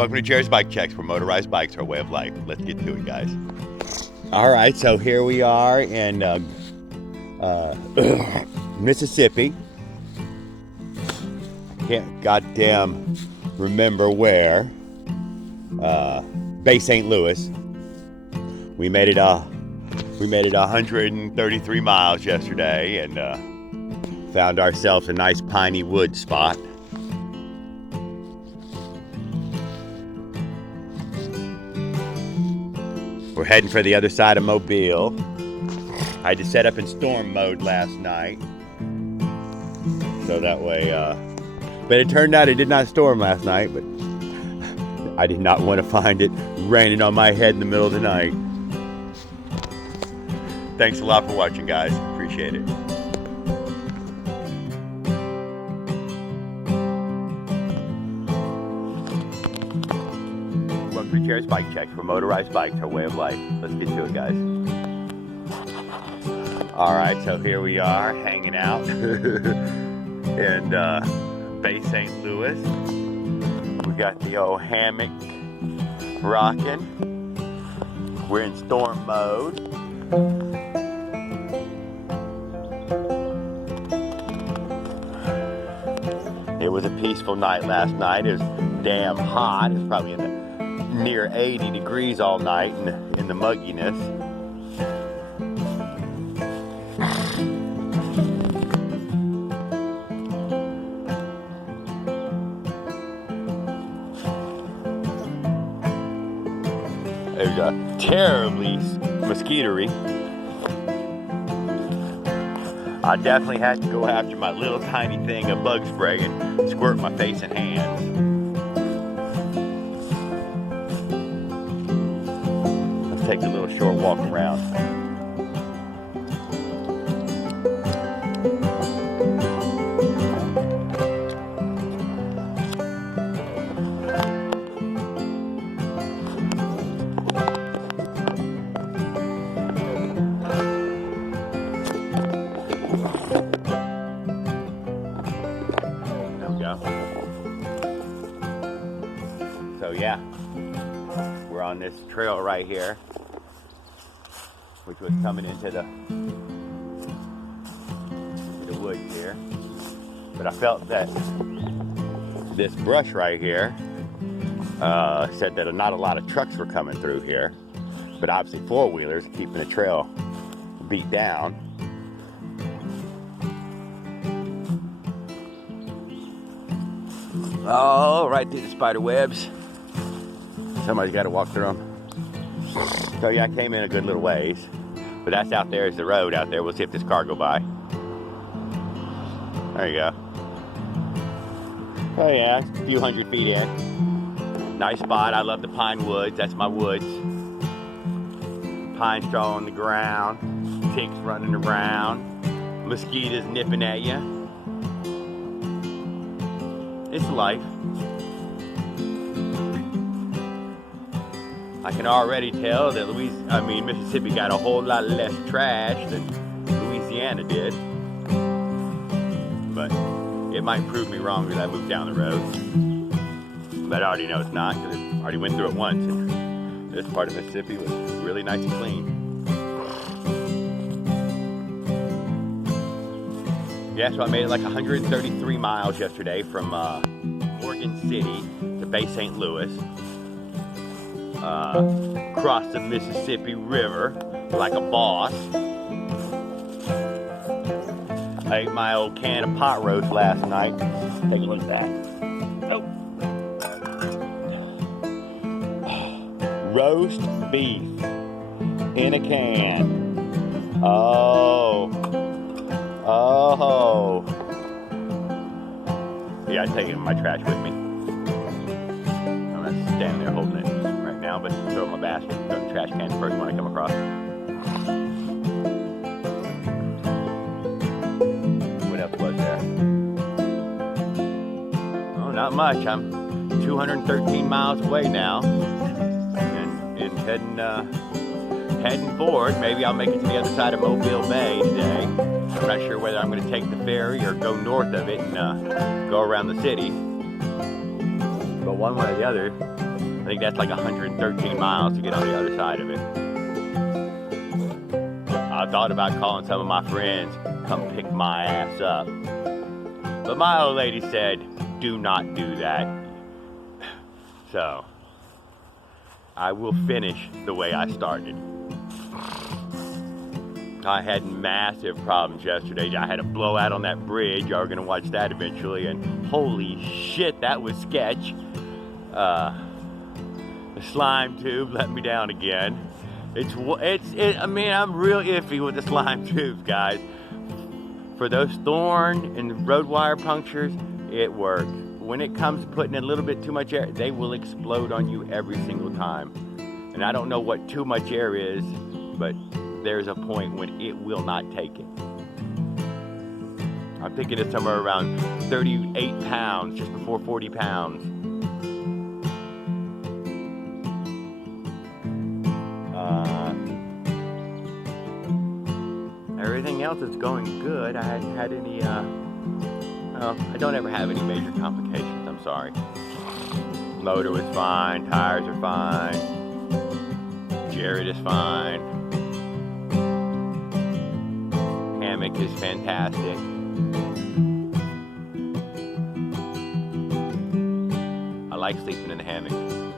Welcome to Jared's Bike Checks, where motorized bikes are a way of life. Let's get to it, guys. All right, so here we are in Mississippi. Can't goddamn remember where. Bay St. Louis. We made it 133 miles yesterday and found ourselves a nice piney wood spot. We're heading for the other side of Mobile. I had to set up in storm mode last night, so that way, but it turned out it did not storm last night, but I did not want to find it raining on my head in the middle of the night. Thanks a lot for watching, guys. Appreciate it. Welcome to Jared's Bike Checks, where motorized bikes are a way of life. Let's get to it, guys. All right, so here we are hanging out in Bay St. Louis. We got the old hammock rocking. We're in storm mode. It was a peaceful night last night. It was damn hot. It was probably in the near 80 degrees all night in the mugginess. There's a terribly mosquitoey. I definitely had to go after my little tiny thing of bug spray and squirt my face and hands. Let's take a little short walk around. So yeah, we're on this trail right here, which was coming into the woods here. But I felt that this brush right here said that not a lot of trucks were coming through here, but obviously four-wheelers keeping the trail beat down. Oh, right through the spider webs. Somebody's got to walk through them. So yeah, I came in a good little ways. But that's out there is the road out there. We'll see if this car go by. There you go. Oh yeah, a few hundred feet here. Nice spot. I love the pine woods. That's my woods. Pine straw on the ground. Ticks running around. Mosquitoes nipping at you. It's life. I can already tell that Mississippi got a whole lot less trash than Louisiana did. But it might prove me wrong as I move down the road. But I already know it's not, because I already went through it once. And this part of Mississippi was really nice and clean. Yeah, so I made it like 133 miles yesterday from Morgan City to Bay St. Louis. Crossed the Mississippi River like a boss. I ate my old can of pot roast last night. Take a look at that. Oh. Roast beef in a can. Oh. Oh. Yeah, I take it in my trash with me. I'm not standing there holding it right now, but throw it in my basket, throw it in the trash can first when I come across. What else was there? Oh, not much. I'm 213 miles away now, and heading forward. Maybe I'll make it to the other side of Mobile Bay today. I'm not sure whether I'm going to take the ferry or go north of it and go around the city. But one way or the other, I think that's like 113 miles to get on the other side of it. I thought about calling some of my friends, come pick my ass up. But my old lady said, do not do that. So, I will finish the way I started. I had massive problems yesterday. I had a blowout on that bridge. Y'all are gonna watch that eventually, and holy shit, that was sketch. The slime tube let me down again. I mean, I'm real iffy with the slime tubes, guys. For those thorn and road wire punctures, it works. When it comes to putting in a little bit too much air, they will explode on you every single time. And I don't know what too much air is, but there's a point when it will not take it. I'm thinking it's somewhere around 38 pounds, just before 40 pounds. Everything else is going good. I hadn't had any, I don't ever have any major complications, I'm sorry. Motor was fine, tires are fine, Jared is fine. Hammock is fantastic. I like sleeping in the hammock.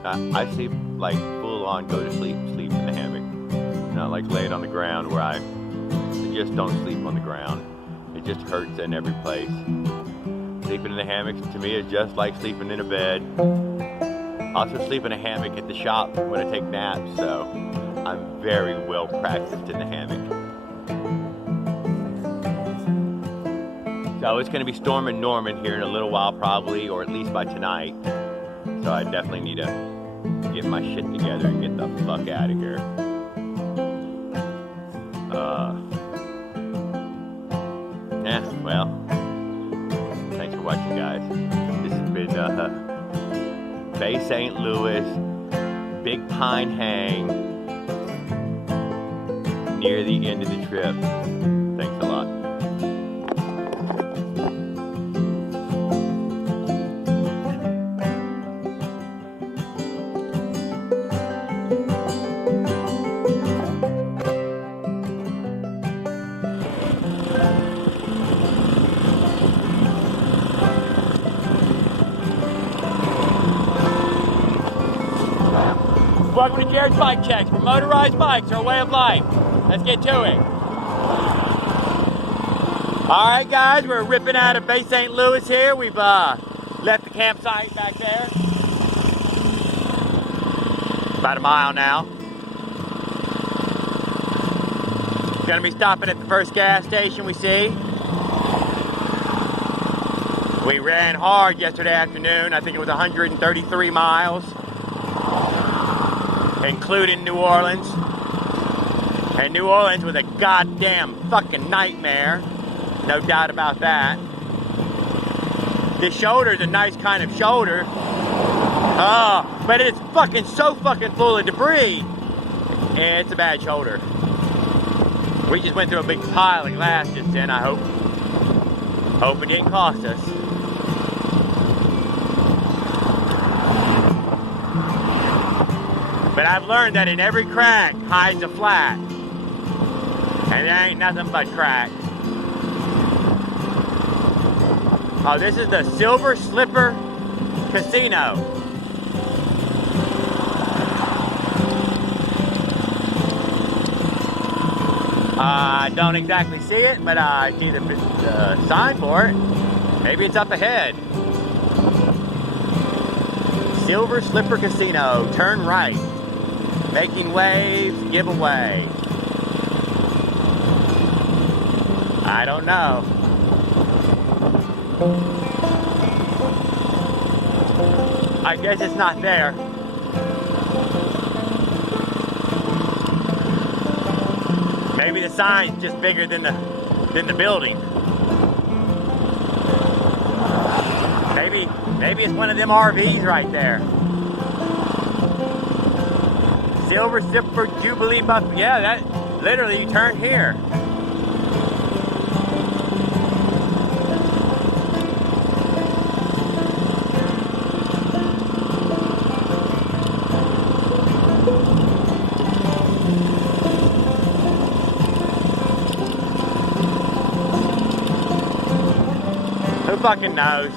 I sleep like full on, go to sleep in the hammock. Not like laying on the ground where I just don't sleep on the ground. It just hurts in every place. Sleeping in the hammock to me is just like sleeping in a bed. I also sleep in a hammock at the shop when I take naps, so I'm very well practiced in the hammock. So it's going to be storming Norman here in a little while probably, or at least by tonight. So I definitely need to get my shit together and get the fuck out of here. Yeah, well, thanks for watching, guys. This has been Bay St. Louis, Big Pine Hang, near the end of the trip. Thanks a lot. Welcome to Jared's Bike Checks, where motorized bikes are a way of life. Let's get to it. Alright guys, we're ripping out of Bay St. Louis here. We've left the campsite back there. About a mile now. Gonna be stopping at the first gas station we see. We ran hard yesterday afternoon. I think it was 133 miles. Including New Orleans. And New Orleans was a goddamn fucking nightmare. No doubt about that. This shoulder's a nice kind of shoulder. Oh, but it's fucking so fucking full of debris. And it's a bad shoulder. We just went through a big pile of glass just then, I hope. Hope it didn't cost us. But I've learned that in every crack hides a flat. And there ain't nothing but crack. Oh, this is the Silver Slipper Casino. I don't exactly see it, but I see the sign for it. Maybe it's up ahead. Silver Slipper Casino, turn right. Making waves, giveaway. I don't know. I guess it's not there. Maybe the sign's just bigger than the building. Maybe it's one of them RVs right there. Silver Slipper Jubilee Bus. Yeah, that literally you turn here. fucking knows?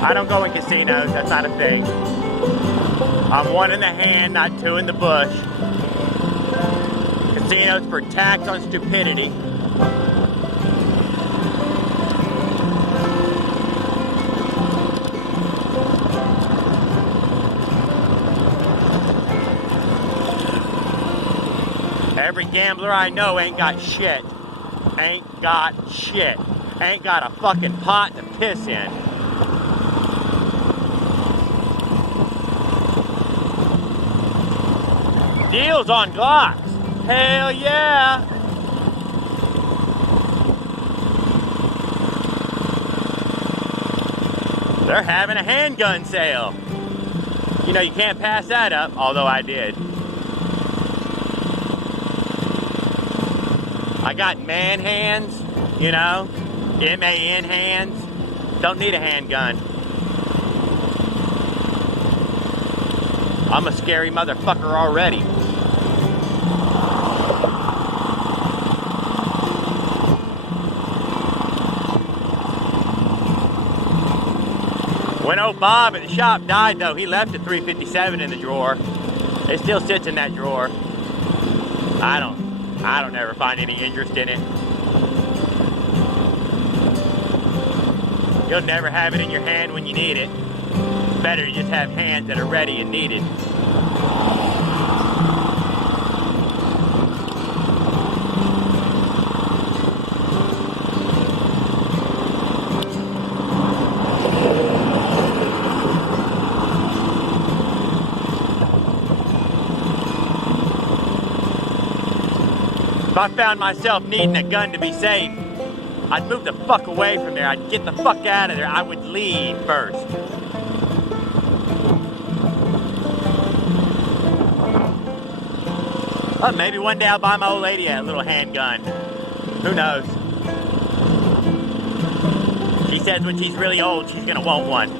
I don't go in casinos, that's not a thing. I'm one in the hand, not two in the bush. Casinos for tax on stupidity. Every gambler I know ain't got shit. Ain't got shit. Ain't got a fucking pot to piss in. Deals on Glocks. Hell yeah. They're having a handgun sale. You know, you can't pass that up, although I did. I got man hands, you know, M-A-N hands. Don't need a handgun. I'm a scary motherfucker already. When old Bob at the shop died, though, he left a 357 in the drawer. It still sits in that drawer. I don't ever find any interest in it. You'll never have it in your hand when you need it. Better to just have hands that are ready and needed. If I found myself needing a gun to be safe, I'd move the fuck away from there. I'd get the fuck out of there. I would leave first. Oh, maybe one day I'll buy my old lady a little handgun. Who knows? She says when she's really old, she's gonna want one.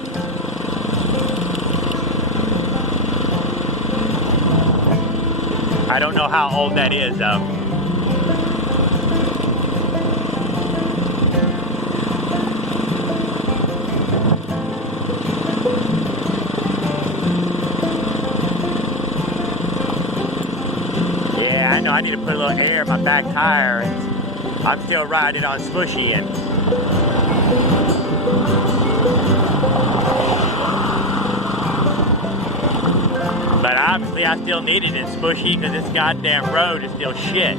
I don't know how old that is, though. I need to put a little air in my back tire. I'm still riding on smushy and but obviously I still need it in smushy because this goddamn road is still shit.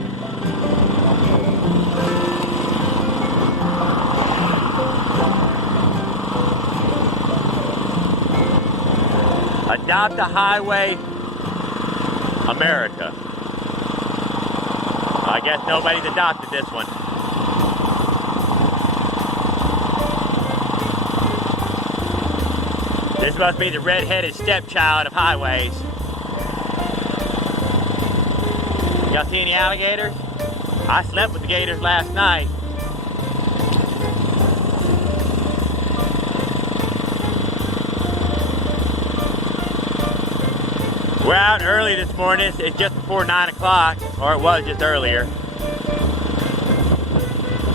Adopt a highway, America. I guess nobody's adopted this one. This must be the red-headed stepchild of highways. Y'all see any alligators? I slept with the gators last night. We're out early this morning. It's just before 9 o'clock, or it was just earlier.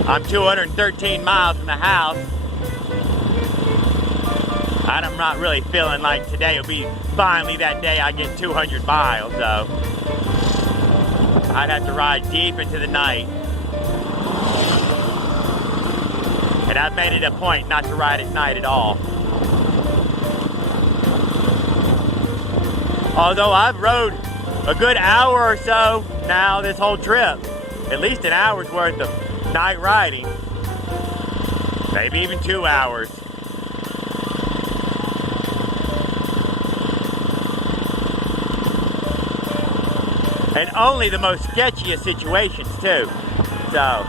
I'm 213 miles from the house. I'm not really feeling like today will be finally that day I get 200 miles, though. I'd have to ride deep into the night. And I've made it a point not to ride at night at all. Although I've rode a good hour or so now this whole trip. At least an hour's worth of night riding. Maybe even 2 hours. And only the most sketchiest situations too. So,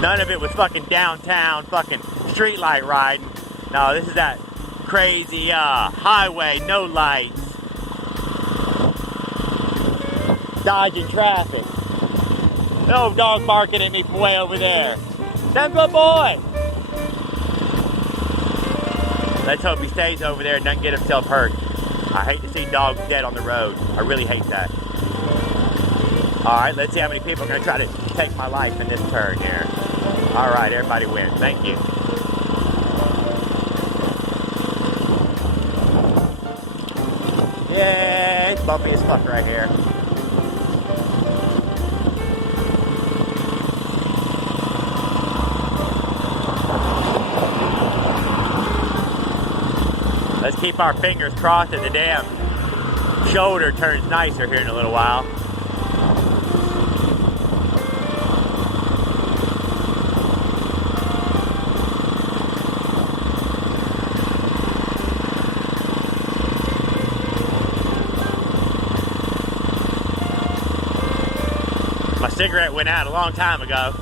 none of it was fucking downtown, fucking streetlight riding. No, this is that crazy highway, no lights. Dodging traffic. No dog barking at me from way over there. That's good boy. Let's hope he stays over there and doesn't get himself hurt. I hate to see dogs dead on the road. I really hate that. Alright, let's see how many people are going to try to take my life in this turn here. Alright, everybody wins. Thank you. bumpy as fuck right here. Let's keep our fingers crossed that the damn shoulder turns nicer here in a little while. My cigarette went out a long time ago.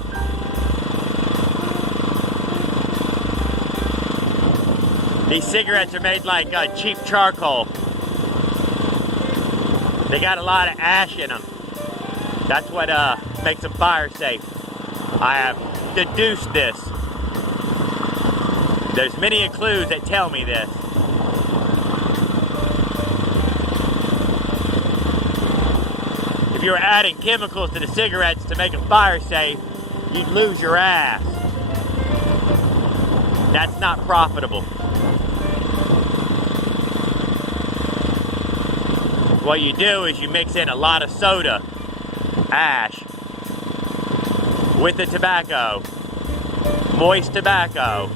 These cigarettes are made like cheap charcoal. They got a lot of ash in them. That's what makes them fire safe. I have deduced this. There's many clues that tell me this. If you were adding chemicals to the cigarettes to make them fire safe, you'd lose your ass. That's not profitable. What you do is you mix in a lot of soda, ash, with the tobacco, moist tobacco.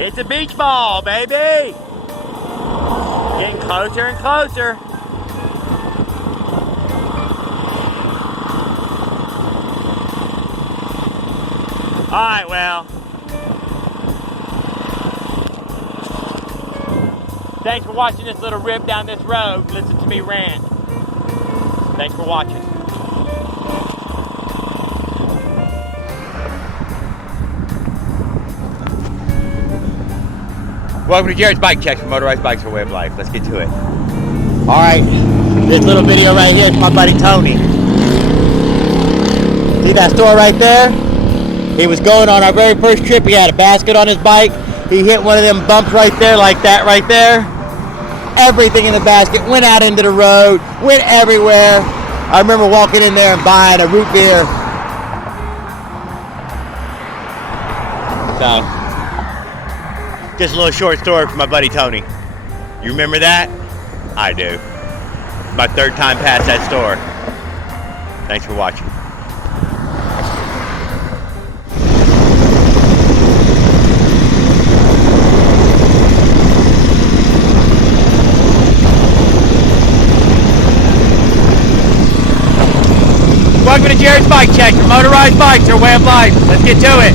It's a beach ball, baby! Getting closer and closer. Alright, well. Thanks for watching this little rip down this road. Listen to me rant. Thanks for watching. Welcome to Jared's Bike Checks for Motorized Bikes for Way of Life. Let's get to it. Alright, this little video right here is my buddy Tony. See that store right there? He was going on our very first trip. He had a basket on his bike. He hit one of them bumps right there, like that right there. Everything in the basket went out into the road, went everywhere. I remember walking in there and buying a root beer. So, just a little short story from my buddy Tony. You remember that? I do. My third time past that store. Thanks for watching. Welcome to Jared's Bike Check for Motorized Bikes or Way of Life. Let's get to it.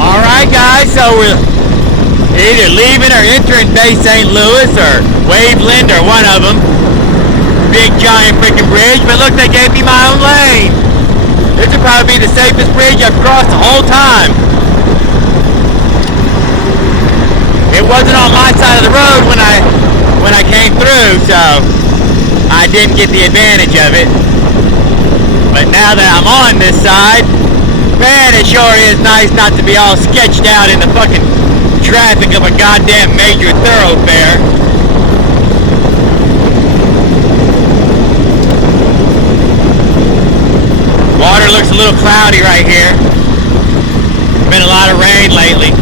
Alright guys, so we're either leaving or entering Bay St. Louis or Waveland or one of them. Big giant freaking bridge, but look, they gave me my own lane. This would probably be the safest bridge I've crossed the whole time. It wasn't on my side of the road when I came through, so I didn't get the advantage of it. But now that I'm on this side, man, it sure is nice not to be all sketched out in the fucking traffic of a goddamn major thoroughfare. Water looks a little cloudy right here. Been a lot of rain lately.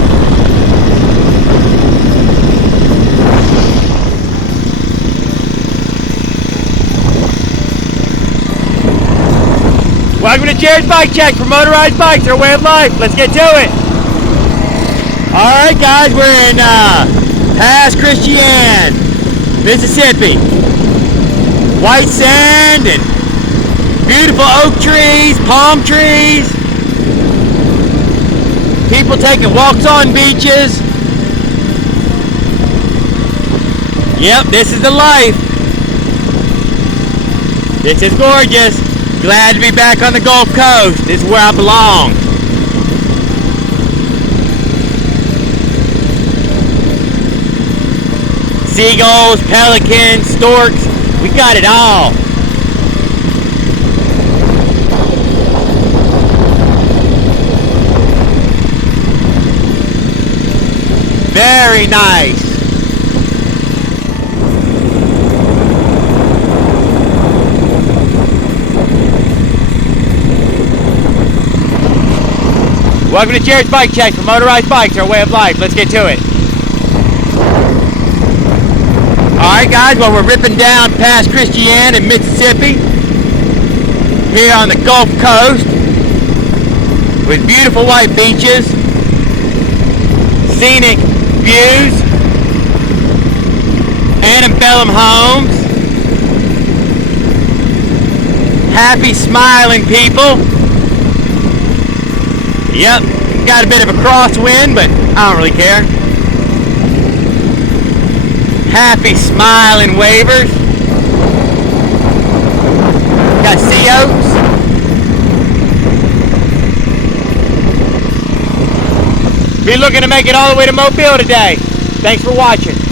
Welcome to Jared's Bike Check for Motorized Bikes or Way of Life. Let's get to it. Alright guys, we're in Pass Christian, Mississippi. White sand and beautiful oak trees, palm trees. People taking walks on beaches. Yep, this is the life. This is gorgeous. Glad to be back on the Gulf Coast. This is where I belong. Seagulls, pelicans, storks, we got it all. Very nice. Welcome to Jared's Bike Check for motorized bikes, our way of life. Let's get to it. Alright guys, well we're ripping down past Christian in Mississippi, here on the Gulf Coast, with beautiful white beaches, scenic views, antebellum homes, happy smiling people. Yep, got a bit of a crosswind, but I don't really care. Happy smiling wavers. Got sea oats. Be looking to make it all the way to Mobile today. Thanks for watching.